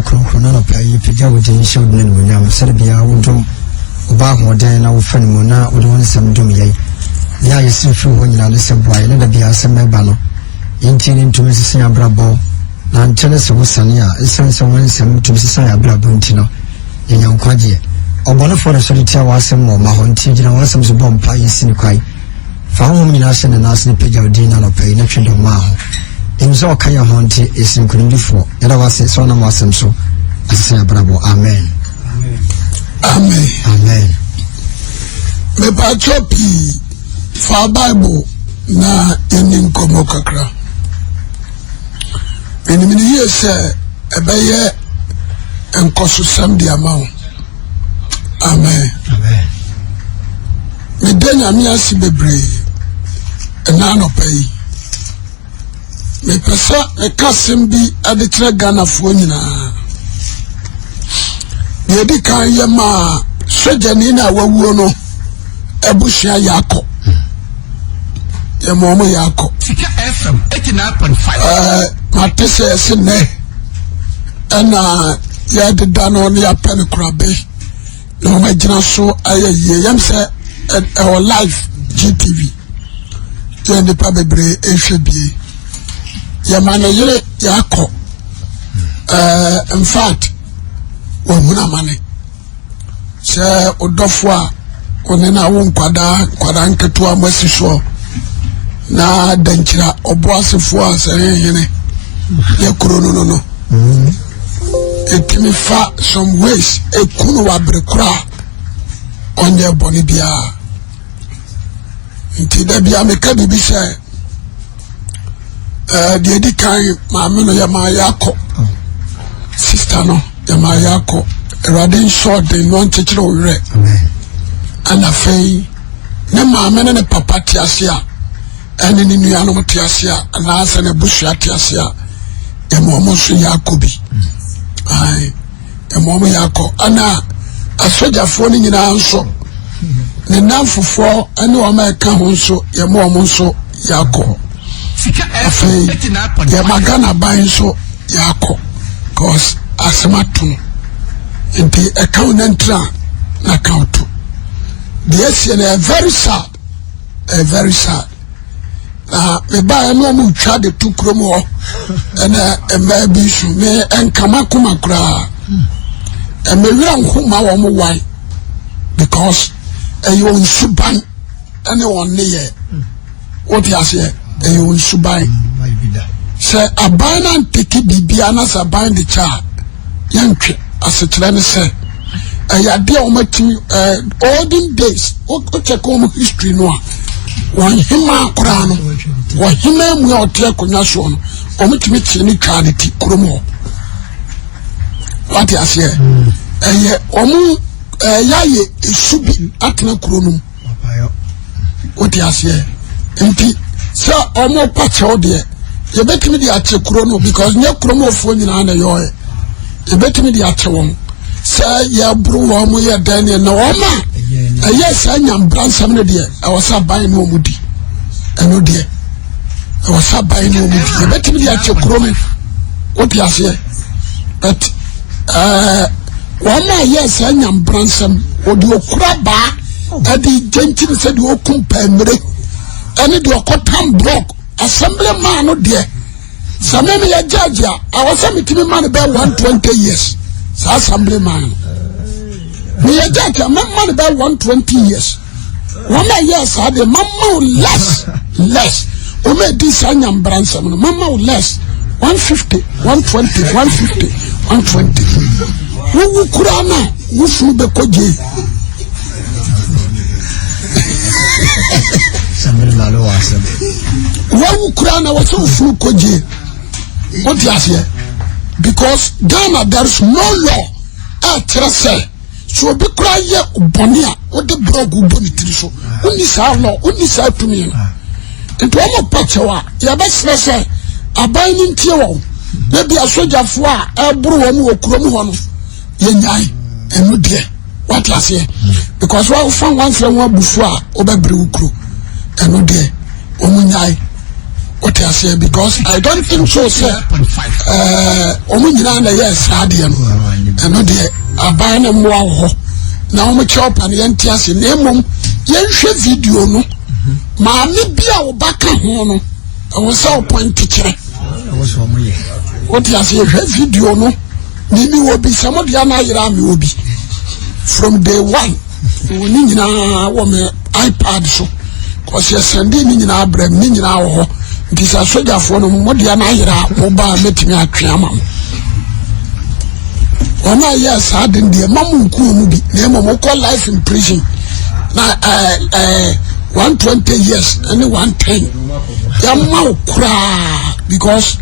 Aya Kronkron no pay Pija with the show Nimunya, Serbia, Udum, Ubahmoden, our friend Mona, Udon some Dumia. Ya you see through when you listen boy, let it be a semi bano. Intending to Mrs. Brabo, and Tennis was Sania, is someone some to Mrs. Brabuntino, in young Quadia. Or one of the solitaire was some more Mahonti, and was some bomb pie in Siniquai. Found me nation and asked the Pija of Dina or pay next to Maho. In Zokaya Honti is including before, and I was a son of Massam so, as say Bravo, Amen. Amen. Amen. Me pachopi fa Bible na enin komo kakra. Enimini ye se ebeye enkoso sam di amao. Amen. Amen. Me denya mi asi bebre ena no pay. Me pesa e kasem bi ade kire Ghana fo nyina. Ye di kan ye ma sojani na wawuo no ebushia yako. Ye momo yako. Sika FM 89.5. Matese sine. Ena ya de dano ni ya pen krabe. No ma jina so aye ye yam se our life GTV. Ye ndi pa bebre ehwebie. Ye mane yire yako. In fact, wa muna mane. Se odofo a onena wo nkwada nketo amasi so na dankira oboasefo asehene ye krono no etimi fa some ways ekunu wa brekura onye boni bia nti da bia meka bibi se de di kan maame no ya ma yakọ sister no ya ma yakọ radin short de no nchechire owere ana fei ne maame ne papa tiasia ene ni nua no tiasia ana ase ne bushia tiasia e mo so yakobi ai e mo yakọ ana asojafo ni nyina nso ne namfofo ene o ma ka ho nso ye mo nso yakọ Sika FM 89.5. ye magana ban nso yakọ cause asemato nti account entra na account yes very sad me buy no mu twa de tu kromo na emba bi su me enkama kuma kura e me wira nhoma wo mo wan because you suban ene won ne ye what you say you suban say abana nteki bibia na saban de cha yantwe asetre ne say ayade o matimi olden days o check on history no one hima kura no one hima mu ya ote akonya so no o matimi chini twa de ti kromo what you say omu yaye esubi atena krono what you say enti so omo pacho de ye betimi de ache krono because nye kromo fo nyina na yo ye betimi de ache won sa ya bru wo mo ye dan na wo ma yes anyam bransam ne de I was abai no mudi eno de I was abai no mudi ye betimi de ache krono what you say but wo ma yes anyam bransam odi okura ba adi gentin se de okumpa mre ene de okotam block assembly man no de sameme ya judge I was metimi man be 120 years sa assembly man me ya judge man be 120 years one years had the mama less o me this anyam bransam no mama less 150 120 150 120 wo kura na wo fu be koje Somebody malo wasem. Wo kura na wo fu koje what you say because Ghana there is no law say so be kura ye obonia wo de brogu boni tiri so uni sa law uni sa tumi enti wo pachewa ya be say aban ni ntie wo na bia sojafo a eburu wo mu okuro mu ho no ye nyai enu de what you say because wo fan one friend wo bufu a obebere ukuro enu de omunyai What I say, because I don't think so, sir. Omunina, yes, Adian, and no dear, a ban and wow. Now, my chop and the NTS in Emom, yen video, no. Mammy be our back home. I was so point teacher. What I say, video, no. Maybe will be some of the other will be from day one. When iPad so, because you're sending in our brain, in our. This is a soldier for no more than I have mobile met me at Triamam. When I yes, I didn't be a mamma cool name of call life in prison. Now, 120 years, only 110. Yamma cry because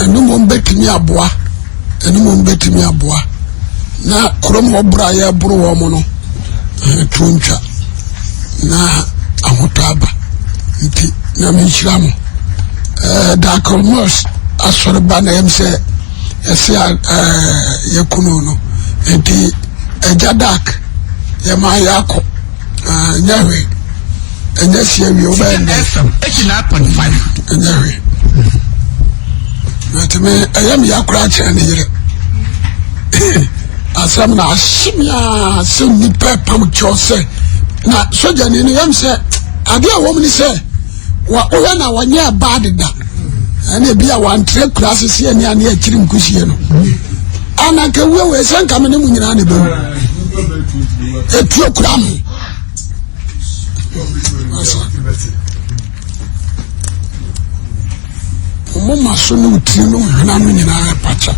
and no one bet me a bois, and no one bet me a bois. Now, Cromo Braya Bruomono, Truncha. Na amotaba nti na minchiramu da commerce asore bana yemse ese yakunu no nti ejadak yema yako nyawe enyesi awi obende 89.5 nyawe natime ayam yakura chane yire asam na ashimya se ni pepam chose na soja ni yam say ade a woman say wa oya na wanya bad da ana bia wan tre classes here ni ana akiri nkusie no ana ka we san kam ne munyina ne be etuo kura mu mama so no tiri no hana no nyina pacha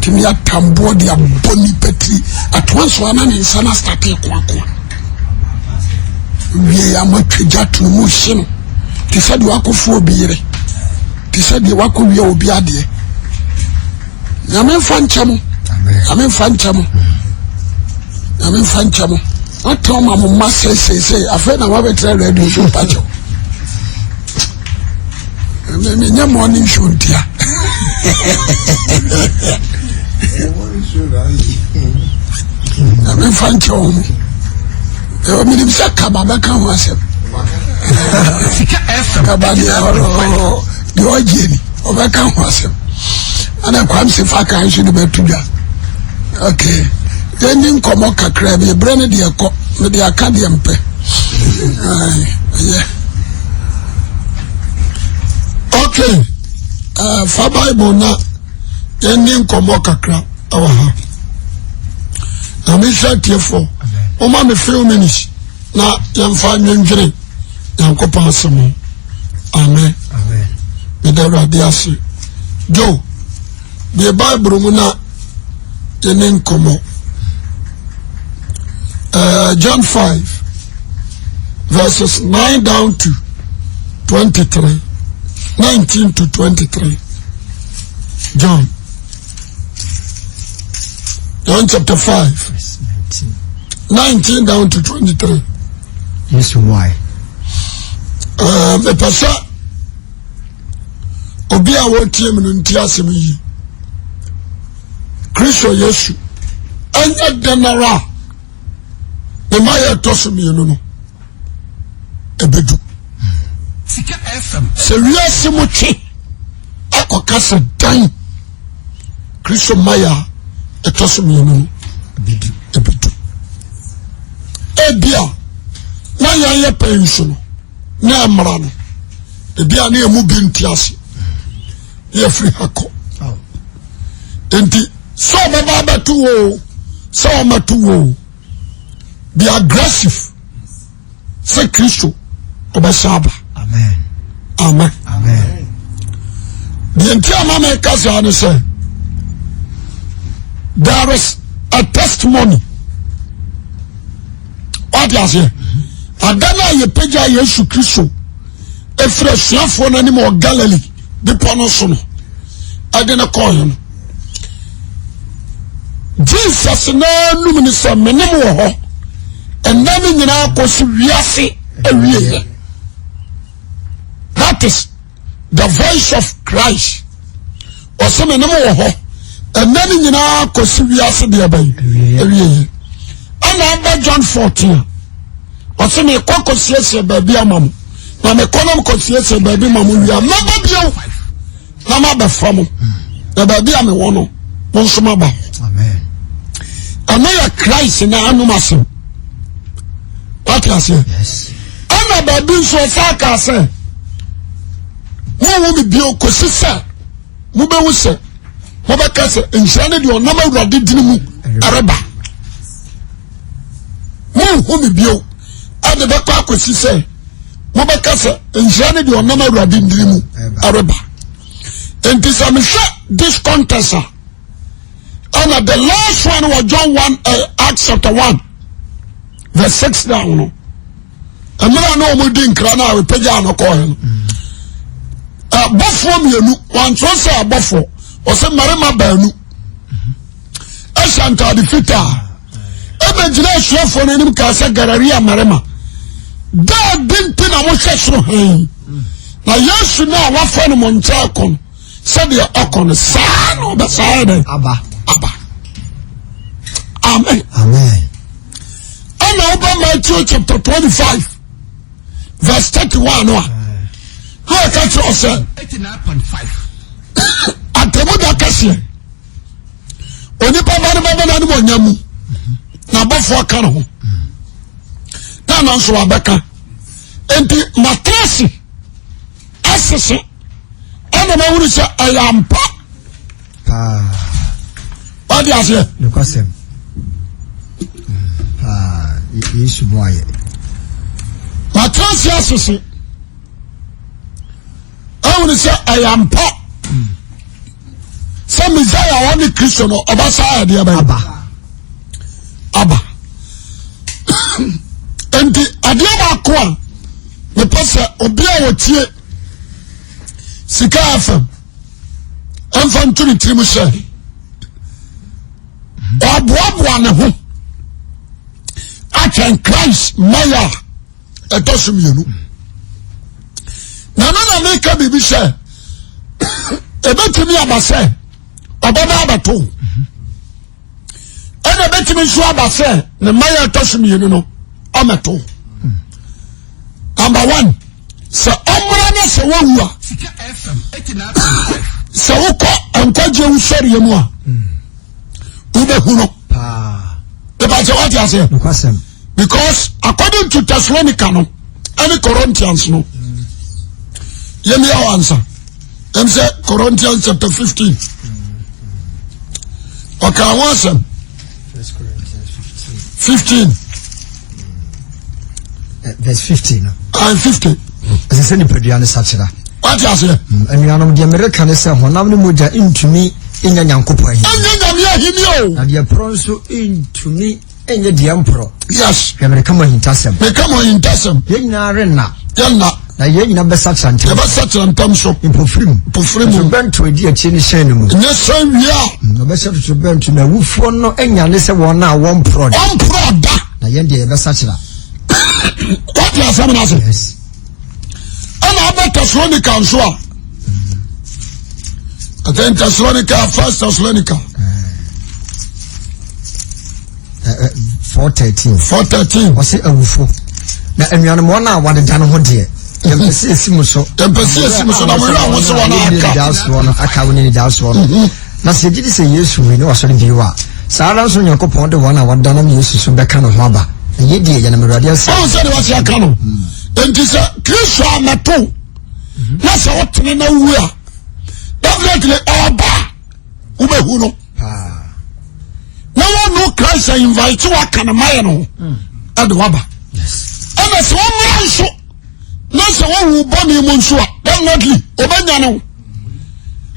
timi atambo de aboni petri atwanso ana ne nsana start kwa we are much jatu motion. He said, Wako beer. He said, Wako will be a dear. Yamen Fanchamo. Amen Fanchamo. Amen Fanchamo. What Tom must say, a friend of our trail ready to patcho. No morning shoot here. Amen Fanchamo. I mean, if I come back, I was a the origin of a canvas. And I can't see if I can shoot about to that. Okay. Then in Comoca crab, a brand of the Acadian pay. Okay. For Bible now, then in Comoca crab. I'm in 34. Oma me few minutes na yamfa nwenjere yankopa asemo amen amen me da rade ase jo the bible mu na yenen komo John 5 verses 9 down to 23 19 to 23 John chapter 5 19 down to 23. Yes, why? The pastor Obia won't him in Tiasimi. Christo Yesu. And yet, Denara. The Maya Tossimi, you know. A bedu. Serious Simuchi. Ako Casa Dine. Christo Maya. A Tossimi, you know. A bedu. Ebia na ya pension na amra no ebia na emu bintiase ye free hako enti so baba to wo so matu wo be aggressive say Christo obasaba amen amen amen the entire mama kasa no say there is a testimony. What you say? Adana ye peja Yesu Kristo. Efre suafo na ni mo Galilee. Bipo no so no. Adena call him. Jesus na num ni so menem wo ho. Enna ni nyina akoso wiase awie. That is the voice of Christ. Oso menem wo ho. Enna ni nyina akoso wiase de abai. Awie. And John 14. ɔse me kɔkɔsiesie baabi ama mo na me kɔnam kɔsiesie baabi ma mo wia maba bio na mabɛfa mo na baabi a mewɔ no mo nso maba amen ɛno yɛ Christ na anom asɛm wate aseɛ ɛna baabi nso ɔsa aka sɛ mo me bio kɔsi sɛ mobɛwu sɛ mobɛka sɛ nhyira ne deɛ ɔnam Awurade dini mu areba mo me bio ade bɛkɔ akɔsi sɛ mobɛka sɛ nhyira ne deɛ ɔnam Awurade dini mu areba enti sɛ mehwɛ this contest and the last one was John 1 Acts chapter 1 verse 6 down no amira no mo di nkra na we pagya no ko he bofo mienu wan tro say bofo o se marema baanu ashanta de fita ebe gina suafo no nim ka se garari marema da binti na mo hwesoro han na Yesu na wafa no mo ncha kon se de okon sa no be sa de aba amen amen and over Matthew chapter 25 verse 31 no how catch us 89.5 atemuda kase oni papa na mo nyamu na bofo aka no na nso abeka enti matrasi asese ana ma wuri se ayampa Adi asye nukwasem Yesu boye matrasi asese awuni se ayampa se Messiah wani Kristo no obasa ade aba enti ade ba ko a me pese obi a wotie sika afam enfam tuni trimu she aboaboa ne ho achen Christ maya etosum yenu na make bibi she ebetimi abase obaba abato ene ebetimi so abase ne maya etosum yenu no ameto number 1 se omra na se wawua se woko enkoje usori yemu a ubehuno because according to Thessalonica no any Corinthians no yemi our answer them say Corinthians chapter 15 okay I want some 15 verse 15 and 50 as I said in Pediana Satira what you say and you are the American say honam no moja intumi enya nyankopɔ ahi na dia pronso intumi enye dia mpro yes America mo hintasem yenya renna na yenya besa chantam so impofrim so bento edi achi ni hyen mu nya san wia no besa to bento na wufo no enya ne se wona won pro da na yen dia besa chira what you say na say yes ana abata so ni kanso Again, Thessalonica, 1 Thessalonica 4:13. What's it awufo? Na enuanu mo na wade dan ho de. Yempese esimu so na wera wo so wana aka woni ni daso no. Na se gidi se Yesu ni wasori biwa. Sara so Nyankopɔn de wana wada na Yesu so beka no ho aba. Na yedie ya na Awurade ase. O se de wasi aka no. Enti se Kristo amato. Na se wotene na wu a definitely oba ubehu no na one no Christ invite you akana maye no ade waba yes and so one so na so wo boni mu nso a definitely obanya no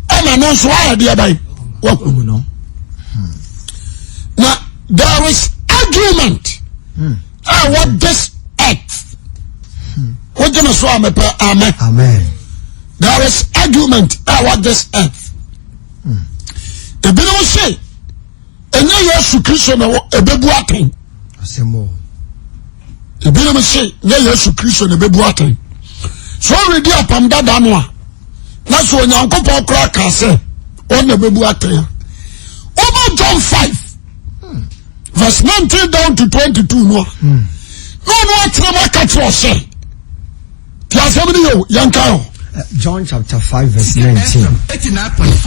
ama no so ade abai wo no na there is argument what this earth what you know so amen there is argument about this earth. Ebi no say, enye Yesu Kristo na ebebu aten. Asemo. Ebi no say, enye Yesu Kristo na ebebu aten. So already apam dada no a. Na so Nyankopɔn kora ka say, on na ebebu aten. Over John 5. Verse 19 down to 22 no. No no trama catch or say. Tiasamini yo, Yankao. John chapter 5 verse 19.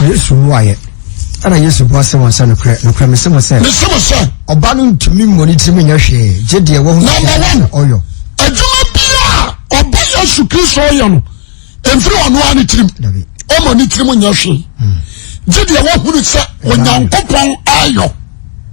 Yes, why? And I used to pass someone son of no crime. Someone said, Obanu to me, monitoring your share. Jedia won't number one. Oyo. A Jumapia or Bayo Shukis Oyon. And through on one trim. O monitoring on your share. Jedia won't say when young Popon Ayo.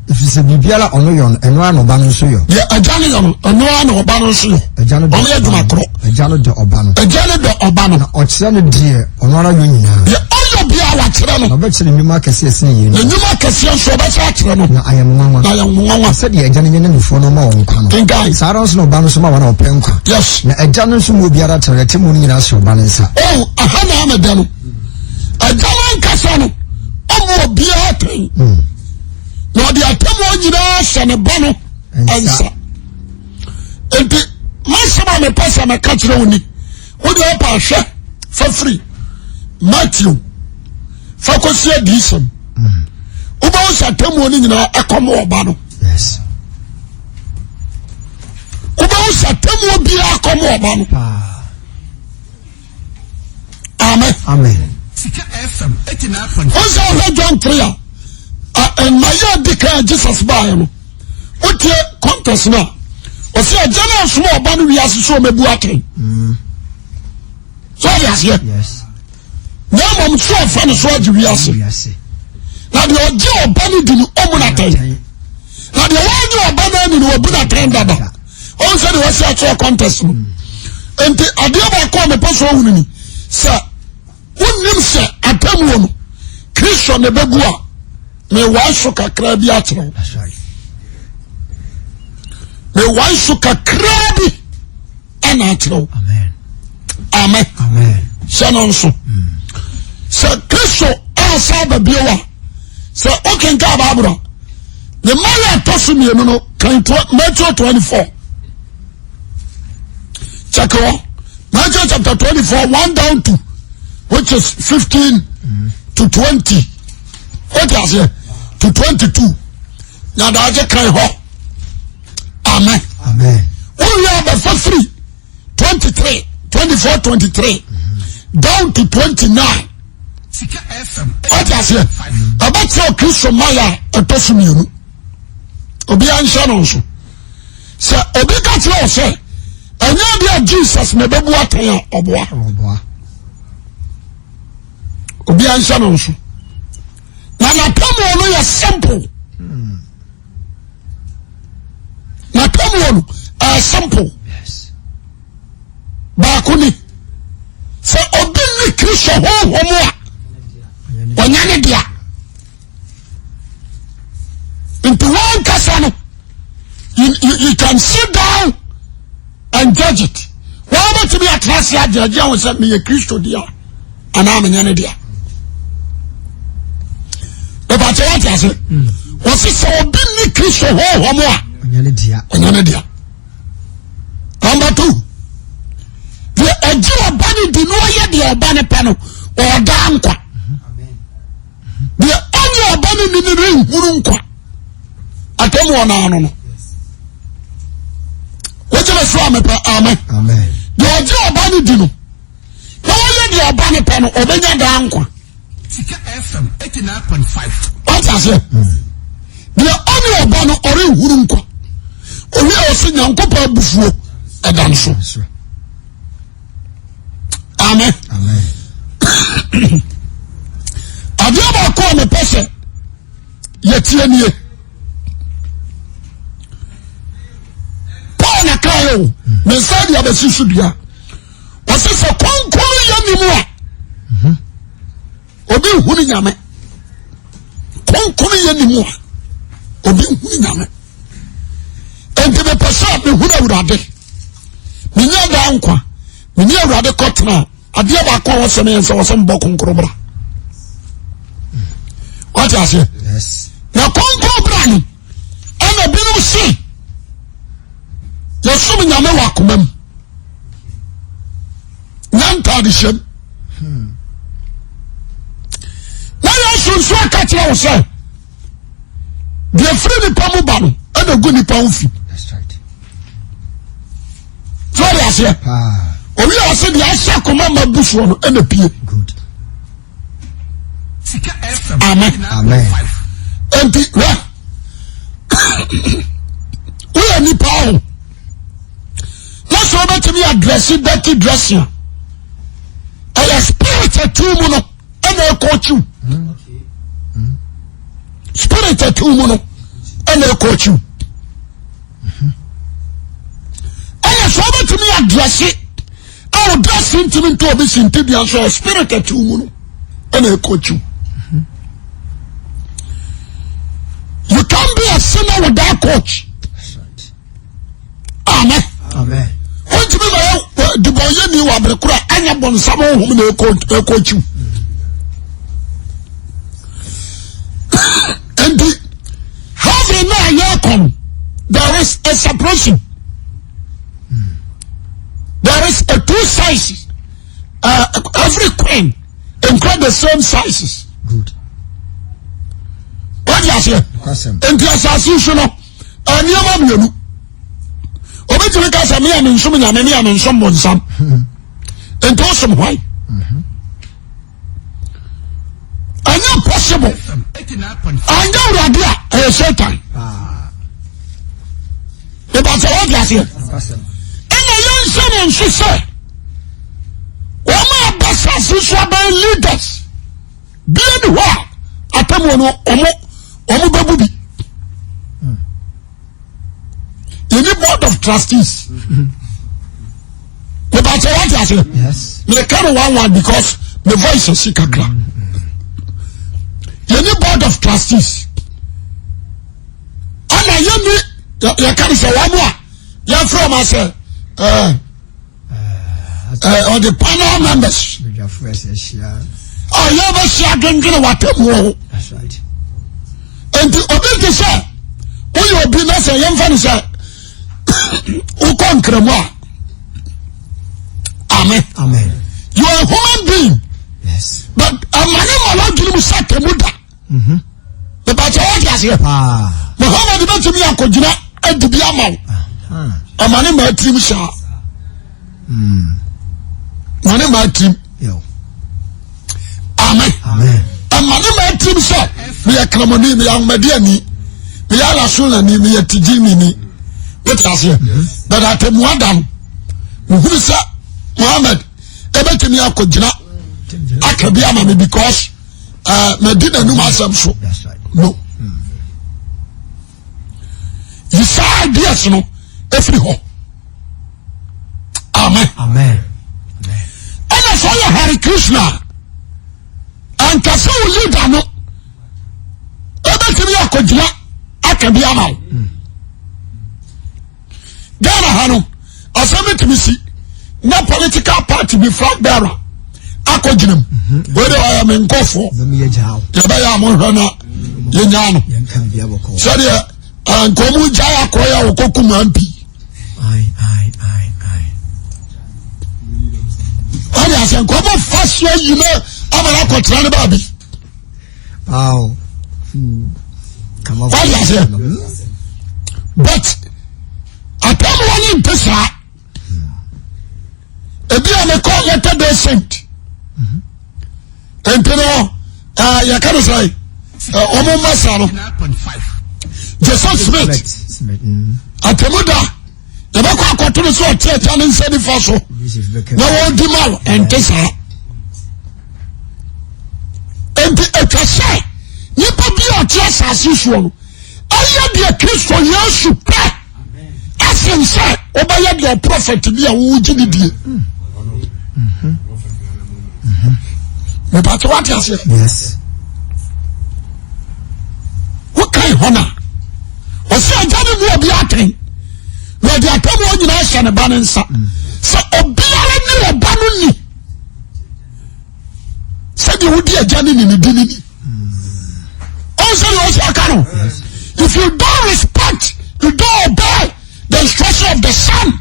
If it's a Bibiala on Oyon and one Obanu Suyo. Yeah, a Janion, and one Obanu Suyo. A Jano de Macro. A Jano de Obano. A Jano de Obano. Or Shannon dear, on one union. Yeah, all your Biala. I bet you the Marcus is saying. The new Marcus is so much. I am one. I am one. I said, yeah, Janion for no more. Think guys, I don't know Banusuma or Penka. Yes, a Janus will be at a Timon in us or Balansa. Oh, a Hana Medano. A Jalan Casano. Oh, Biate. Now the attempt on a bono answer. And the master me pass on a catch only. What do I share for free? Matthew, focus here, decent. Ubos at Temoni in a commo bano. Yes. Ubos at Temo be a commo bano. Amen. Amen. What's our John 3? And my yard declare Jesus by him. What your contest now? Or say a general small band we has so me buating. So yes, yes. Now I'm so funny so we are see. Now the old bunny didn't open a time. Now the one you are banning in a Buddha train dada. Also, there was a contest. And the idea call me person me. Sir, one name say a Temuno Christian the Begua. Me wan so kakra bi atro. That's right. Me wan so kakra bi ana atro. Amen. Amen. Amen. Shannon so. So Kristo asa ba biwa. So okay nka babura. The man tosu me no kan Matthew 24. Check out. Matthew chapter 24 1 down to which is 15 to 20. What is it? To 22. Now that's a kind of Amen. Amen. We have the first 3, 23, 24, 23, down to 29. What is it? About your Christian Maya, a person you know. Obi anshan also. Say, Obi got you say, and you Jesus, maybe what I am, Obi anshan also. Now, na pomo is simple. Na pomo is simple. Yes. Bakuni. So, Obini Krisha ho homoa. Wanyane dia. Into one kasano. You can sit down and judge it. Why want to be a class here? Judge will say me a Christo dia. And I'm in dia. But what I say, was it so big Christo ho homoa? Wanyane dia. Number 2. The Ejira bani di no ye the bani pano or dankwa. The only bani ni the ring hurunkwa. Atemu wana no. What you say amen. Amen. The Ejira bani di no. No ye the bani pano obenya dankwa. Sika FM 89.5. What I say? The only bani ori hurunkwa. Owi osi nyankopa bufuo edanso. Amen. Amen. Adiaba ko me pese yetie nie. Paul na kayo me sadi abesisu bia. Wose se konkon yanimu a. Obi hunu nyame. Konkon yanimu a. Obi hunu nyame. Enti me pese me hunu awurade. Me nya da nkwa. Me nya awurade kotena. Adia ba ko wose me ense wose mbo konkrobra. What I say? Yes. Na konkrobra ni. Ana binu si. Yesu nyame wa komam. Nanta di shem. Na Yesu so ka kire wo se. De free ni pamu ba no, ana gu ni pa ufi. That's right. you say? Obi a say the answer command busu no e na pie. Good. Amen. Amen. And we are ni power. Let's go back to me addressing dirty dressing. I spirit a two mono and I coach you. Spirit a two mono and I coach you. And so back to me address it. I will dress into me to a bit into the answer. Spirit a two mono and I coach you. You can't be a sinner without coach. Amen. Amen. What you mean by the boy you are the cry and you born someone who may coach you? And the having no year come, there is a separation. There is a two sizes. Every queen include the same sizes. Good. What you say? And the assassination and you are Obeti we ka say me am nsum nya me am nsum bonsam. Ento som why? Anya possible. 89.5. Anya urade a Satan. The ba say what you say? Anya yon say nsu say. O ma basasi so ba leaders. Bi ni ho atamu no omo babu bi. You need board of trustees. But I say what I say. Yes. Me carry one because the voice is sick akra. You need board of trustees. And you can say one more. You from us or the panel members. Oh, you ever share drinking water? That's right. And the ability say, who you be not say young fan say. Amen. Amen. You are a human being. Yes. But a man will give you such a muda. The Bacha was here. Muhammad went to me and Kojina and to be a man. A man in my team shall. Man in my team. Amen. Amen. A man in my team shall. We are Kramoni, we are Mediani, we are Lasulani, we are Tijini. What I say? But at a Muadam, who say, Muhammad, ebe temi akojina, akabiama because me didn't know myself so. That's right. No. You say ideas, no, every home. Amen. Amen. And I saw you Hare Krishna, and Kasa will lead no. Ebe temi akojina, akabiama. Ghana hano, asemi timisi, na political party be flag bearer. Ako jinem. Whether I am in Kofo, Yabaya Mohana, Yenyano. Sorry, and Komu Jaya Koya or Kokumampi. Aye. I said, come on, first year, you know, I'm an Aquatrana Baby. Wow. Come on. What I said? But I tell you one in Tessa. A beer may call letter they sent. And you know, you can't say, Omo Masano, Joseph Smith, Atemuda, the Baka Cotton so church and in Sedi Faso, no old Dimal and Tessa. And the say, you put your chest as usual. I am the Christian, you should pay. As say, obey your prophet to be a woody. But what you say? Yes. What kind of honor? Was there a journey will be acting? Where they are coming on us and a banner. So, obey a banner. Said you would be a journey in the divinity. Also, if you don't respect, you don't obey the instruction of the Son,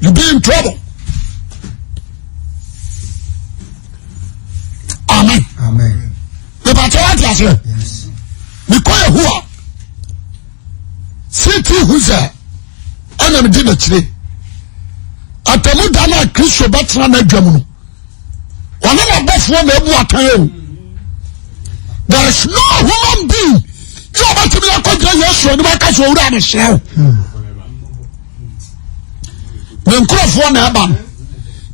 you'll be in trouble. Amen. Amen. The battle is here. Yes. Because who are city who's there? And I'm doing it today. atemu da na Kristo betra na adwam no one na bofo na ebu atan there is no human being you about to be a contra yesu ni ba ka so wura na hyew na nkrofo na eba no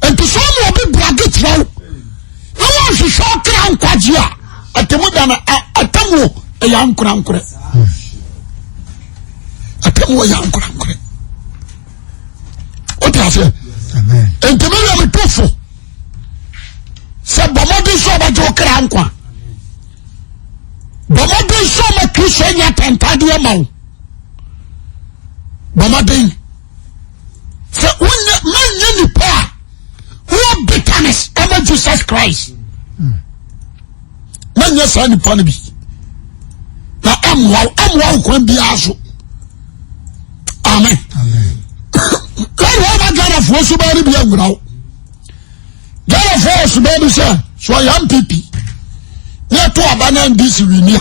enti so mo obi bracket raw na won hwehwe kra nkwaje a atemu da na atamu ya nkura atamu ya nkura o ta se amen enti me ya metofo se bomodi so ba jo kra nkwa bomodi so ma Kristo nya tentade ma bomodi se unye manye ni pa who bitterness about Jesus Christ manye sa ni pa ni bi na amwa kwan bi aso amen kan wa ga for so bari bi anguraw gara for so bari so yam pipi na to abana ndisi winia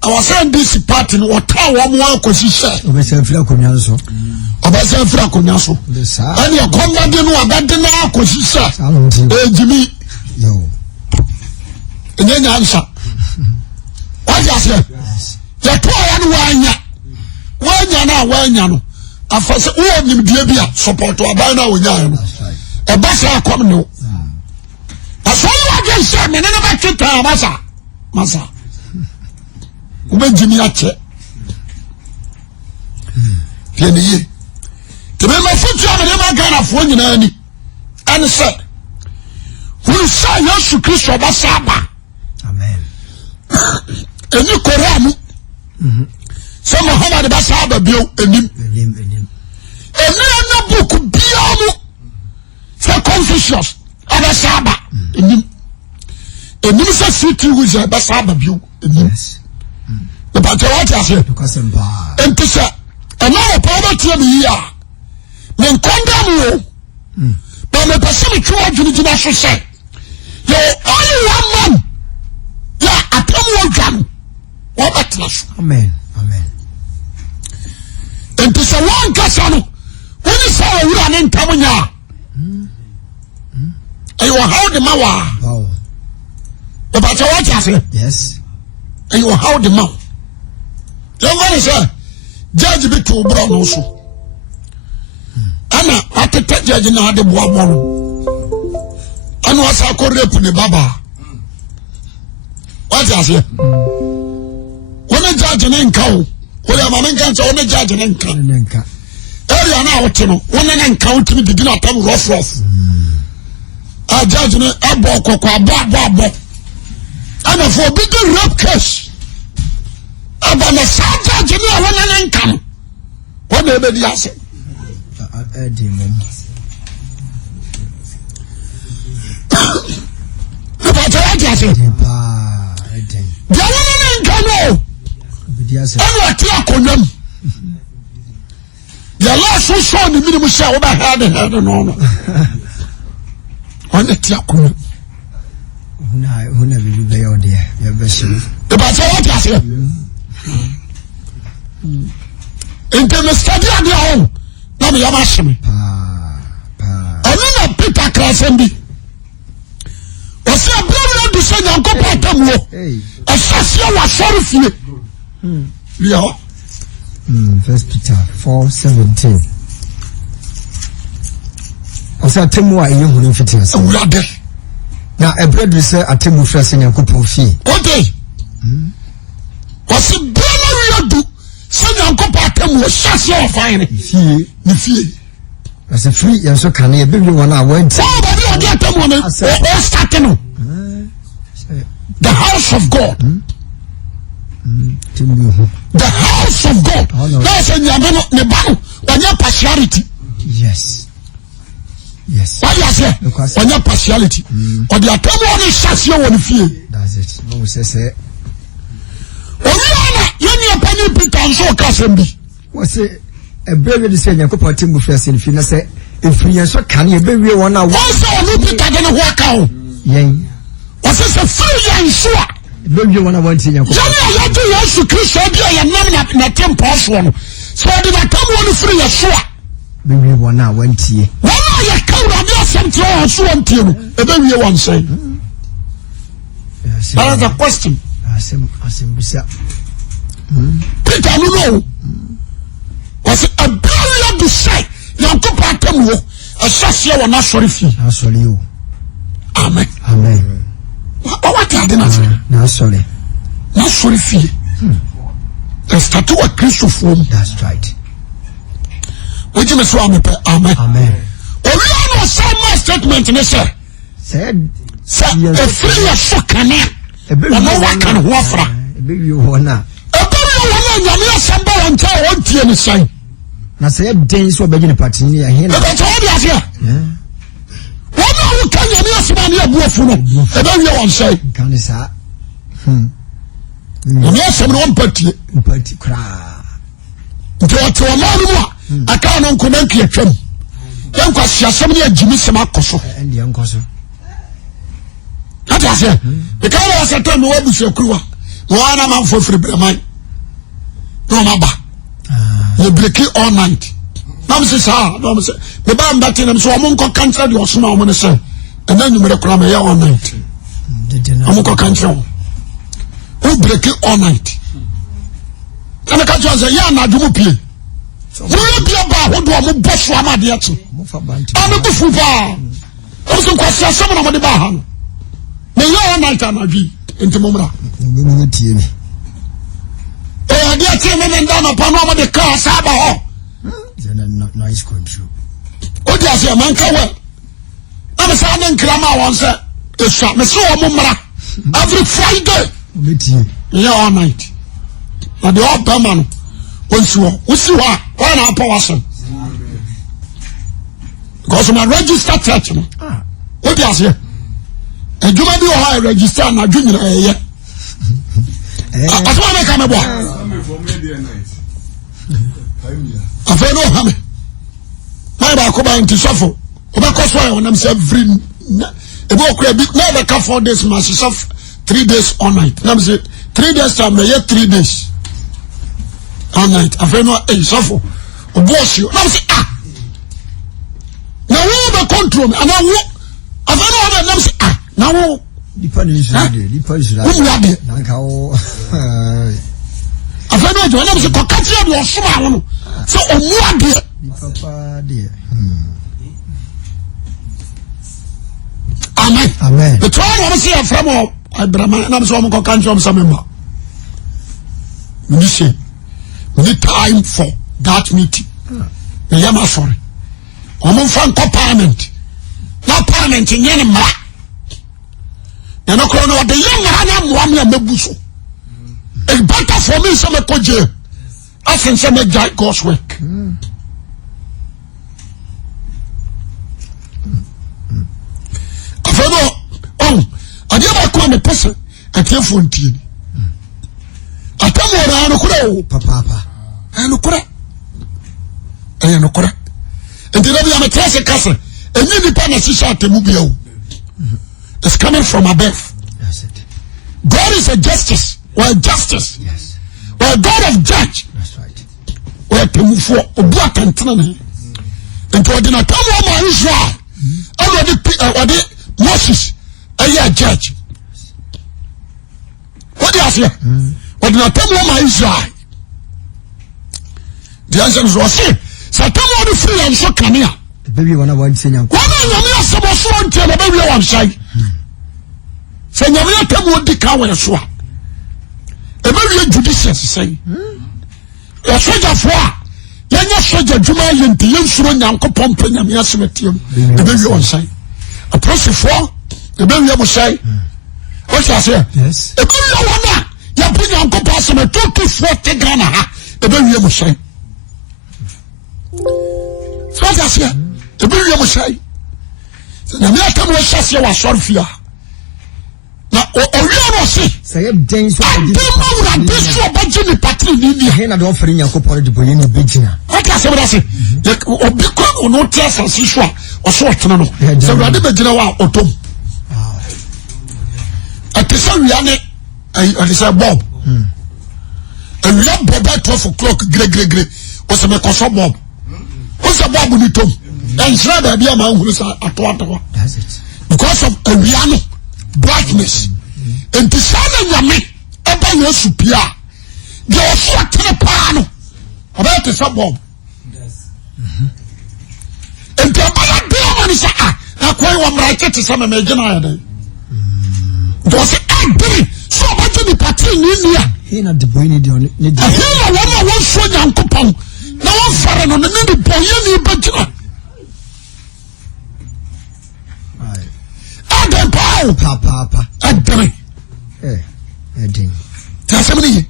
awasan ndisi party no wota wo mo akosi she obesa fira konyan so ani akonda de no abade na akosi she ejimi yo enya ansa waja se ya to ya no wanya no afase wo nim die bia support aban na wonya no e ba sa akom no aso waja se me na ba tweta masa ubejimi ache pieniye tebe ma futu amene ma gana fo nyina ani an se hu sa Yesu Kristo ba saba amen eni koramu so Muhammad ba saba bio enim na book biamu se Confucius aba saba enim se city who ba saba bio enim the patriot ase enti se ana pa tie mi ya men kondam but me person twa adwini so say you only one man ya atamu odwan wo betlas amen enti se one kasa no woni say owura ne ntam nya ayo how the mawa wow the patriot ase yes ayo how the mawa you want say judge be to bro no so ana atete judge na de boa bono anu asa ko rape ne baba what you say wona judge ne nka o wona mama nka nka wona judge ne nka area na wote no wona ne nka wotimi didi na tam rough a judge ne abo kokko abo ana for big rape case aba na saja jeni awona nankam wona ebedi ase edi mom aba tawati ase pa edi ya wona nankam ebedi ase ana ati akonyam ya la so ni minimu sha wo ba ha de no wona ati akonyam huna bibi be yode ya beshi aba tawati ase inte me study ade ho na me yama hye pa na Peter Krasembi o se abro do se nyanko patam wo asase wa sori fie bia ho First Peter 4:17 o se atemu a ehunu fitias awurade na ebredu se atemu frase nyanko pon fie okay wasi bela yadu se nyanko patam wo sase wa fine fie fie as a free yanso kan e bebi wona went ba bi odi atam wona o start no the house of God the house of God that's a nyame ne ba no wanya partiality yes what you say wanya partiality odi atam wona sase wona fie that's it no say Omiana, yeni apani Peter nso kasembi. Wose ebrewe de se Yakobon temu frase ni fi na se efiri nso kan e bewie wona wo. Wose onu Peter de ne ho aka o. Yen. Wose se free yan so a. Bewie wona wonti Yakobon. Jani ya de Yesu Kristo bia ya nam na tempo so no. So de na tam wonu free ya so a. Bewie wona wontie. Wona something also on Tino, a baby one say. That is a question. Peter, no, was it a barrier to say, young Copatum, a sassy or not sorry fee. How sorry you? Amen. Amen. What are they not? No, sorry. Not sorry fee. A statue of Christ form. That's right. Which is Amen. Amen. Oh, we are no same statement in this. Said, a free of Sokana. No one can offer. A baby wanna. A baby wanna, somebody and tell what you say. Now say days were beginning party here. That's all you have. What can you miss man here? A baby won't say. Can you say? Yes, someone put you. But cry. To a man, I can't connect your trim. Then, because somebody at Jimmy Samakoso and the uncle. That is it. The car was a time where was your crew. One man for free, mine. No, Maba. You break it all night. Now, Mrs. No, the band back in them, so I'm going to cancel your small when I say, and then you made a crime here all night. I'm going to cancel. Who break it all night? And the catch was a young Nadupi. Who will be about who do a boss from Adiachi? I'm a good football. Also, question someone of the Bahan. May you all night and I be into Mumra. Oh, dear team and down upon all the car, Saba. Not nice control. Oh, there's a man cover. I'm a son and Krama once. It's shot me so Mumra every Friday. Yeah, all night. And the old Berman. Once you see what? One up person. Because my register church. What does here? And you might be a register and a junior. I want to come aboard. I feel no hammer. My back over into suffer. Because why on them every. Never come 4 days, myself 3 days all night. Let me say 3 days time, 3 days. All night. I feel no suffer. Boss you. Now say now who the control me? And I feel no other. Now say now the punish. Who you are there? I feel no joy. Now say Kokati or Suma. So who are there? Papa dear. Amen. Amen. The trial I see from Abraham. And I'm so I'm going to cancel some member. You see. We need time for that meeting. We are sorry. I'm on parliament. Now parliament in Yanama. And I know the young man and Mebuso. It's better for me some koje. I think some make God's work. I know. Oh, I never call a person at your phone. I tell you, I know, Papa. I know, and the lobby am a classic castle, and you depend on Mubio. It's coming from above. That's it. God is a justice. Well, justice. Yes. Well, God of judge. That's right. Well, for Obuak and Tanani. And to the Natamu Israel, already Moses, a year judge. What do you say? What do you tell Israel? The answer is what say. Satan want to free and so come here. The baby wanna want to say now. Why are you so much fun to the baby one side? Say, you will tell me what the car will show. A very judicious say. A soldier for young soldier, Juma, and the young son, Uncle Pomp, and Yasmetium, the baby one side. A process for the baby will say. What I say? Yes. A good one. You bring your Uncle Possum a 240 Ghana, the baby will say. What I say? The baby will say. The American was just your Sophia. Now, or say, say, James, I don't know this for Bajini Patri, the hand of offering your couple to bring in the big dinner. What I say, what I say, or because or no tears and Sishwa or sort no. So, I did begin a autumn. At the same Yanni, I said, Bob. And we have Bob at 12 o'clock, Greg, was a Mecoso Bob. What's a Bob in the tomb? And sure that be a man who is at water. That's it. Because of a real brightness. And the sun and Yami, ever your superior. They are shot to the pan about the suburb. And the other day, is I quite want my to some American. Was it so much of the party in India? He not the boy need on it. I hear one so young coupon. No one foreign on the new boy, you budget. I don't buy Papa. I don't. Eh, I didn't. Tell somebody,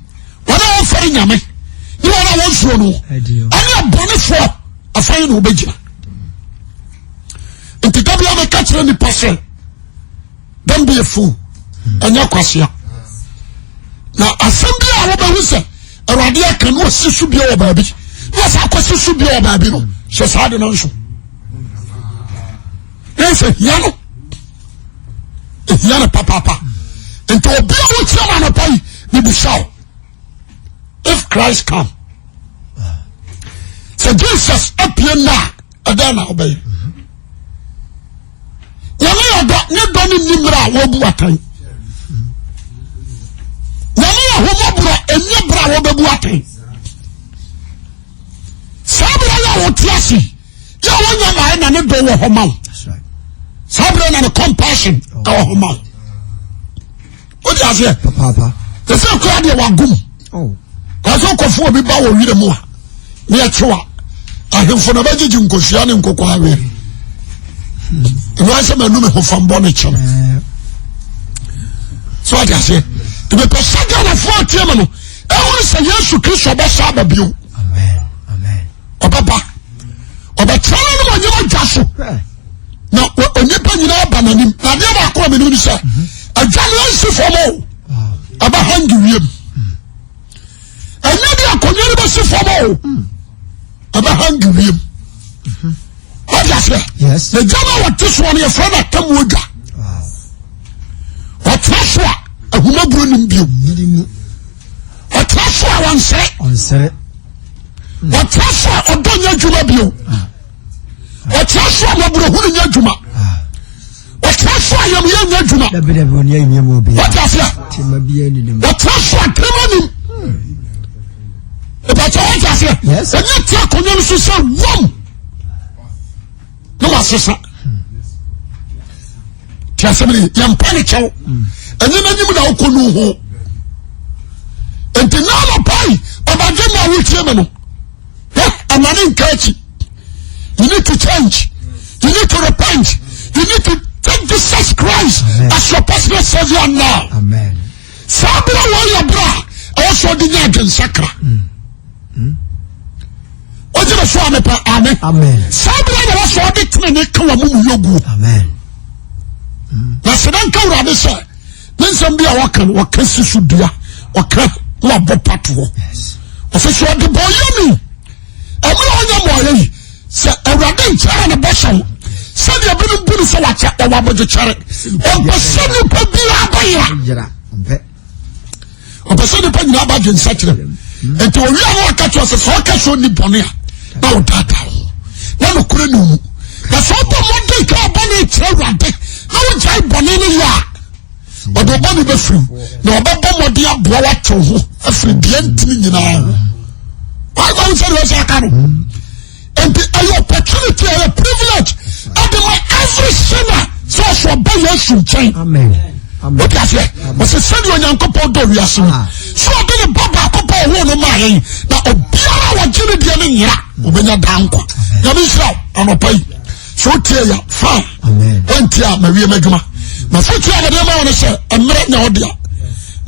what are you offering me? You are not so no. I do. I am bonnet for a fine obedience. If the W have a catch any person, don't be a fool. And your question. Now, assembly, I will say, a radia can was so be your baby. Yes, I was so be your baby. She's had an answer. Yes, Yano. Yana papa. And to be able to tell an pay, we be shout. If Christ come. So Jesus up here now, and then I'll obey. Yana got no done in Nimra, Wobuatan. Yana Homobra, and Nibra, Wobuatan. Sabra, Otiasi. Yawana, and a door of Homo. That's right. Sabra and a compassion, our Homo. What does it? Papa. The same crowd you are good. Oh. I don't go for me, Bow, read more. Near Chua. I have for the budget in Kosian and Cocoa. And I said, my name from Bonnet. So I say, to be persuaded of 4 German, I want to say yes to Christ about Sababu. Amen. Amen. Or Papa. Or the channel of your Joshua. Now, when you put in our banana, I never come in, sir. A generation for more. About hungry. And maybe a community for more. About hungry. What does it? Yes. The general of this one, your friend at Tamuga. What Joshua, a woman bringing you. What Joshua once said. On set. What Joshua or Donya Juma. What Joshua Mabru Juma. What Joshua Yam Juma. The bit of one year will be. What does it? What Joshua came on him. But what does it? Yes. And you take on you to say, one. No, my sister. Tell somebody, young panic. And then you know, Kunu. And the now pay about them, I will tell you. I'm not in catchy. You need to change. You need to repent. You need to take Jesus Christ as your personal savior now. Amen. Sabra wa bra. Also the nyagen sakra. Oje na so amepa amen. Amen. Sabra na so de tene ka wa mu yogu. Amen. Na sedan ka wura de se. Nensam bia waka sisu dua. Waka wa bopato. Yes. Official the boy yumi. Amuna onya mo yi. Se awurade nkyara na bɔhyɛ sɛ deɛ bɛno bu no sɛ wakyɛ ɔwɔ abɔgyekyɛre ɔmpɛ sɛ nipa biara bɛyera ɔmpɛ sɛ nipa nyinaa badwe nsakyerɛ nti ɔwia no waka kyerɛ sɛ sɛ ɔka sɛ ɔni bɔne a na wodaadaa ho na nokora ne mu na sɛ ɔbɔ mmɔden ka ɔbɔne kyerɛ awurade na wogyae bɔne no yɛ a ɔde ɔbɔne bɛfirim na ɔbɛbɔ mmɔden aboa watew ho afiri deɛ ntimi nyinaa ho wawo sɛ deɛ ɔsɛ aka no. And the opportunity and a privilege of every sinner so for by your chain. Amen. What I say? Was a send you on your couple door, we are so. So I did a papa couple one of mine. Now, a biara wa jini diani ya. Ubenya danko. Yamisha, I'm a pay. So tear ya, fine. Amen. One tear, Maria Meduma. My foot tear, I don't want to say, and not now, dear.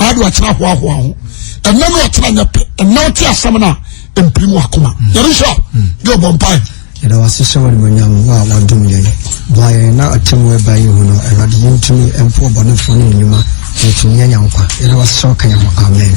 I do a trap wow. And none of the and now tear summoner. Imprimo akuma. Yarisha, go bompai. It was a show when young wa dominated. Why now a team whereby you know, I had you to me and 4 bonnet for Nima, and to Nyanka. It was so kind of amen.